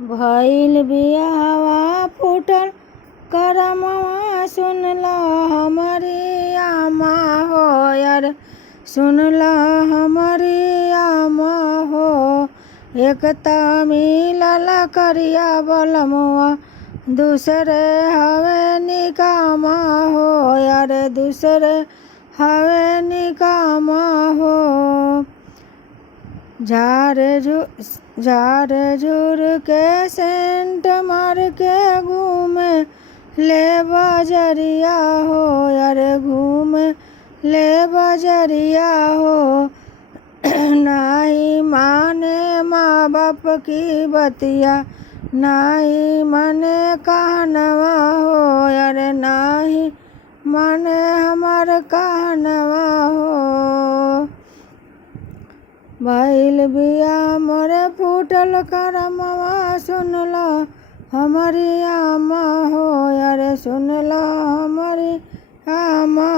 भइल बियाहवा फूटल करमवा सुनला हमरी आमा हो यार, सुनला हमरी आमा हो। एकता मिलल करिया बलमुआ, दूसरे हवे निकामा हो यार, दूसरे हवे निकामा हो। झाड़ झूर के सेंट मार के घूमे ले बजरिया हो यार, घूमे ले बजरिया हो। नाही माने माँ बाप की बतिया, नाही माने कहनवा हो यार, नाही माने हमार कहनवा हो। भइल बिया मोरे फूटल करमवा, सुनला हमारी आमा हो यार, सुनला हमारी आमा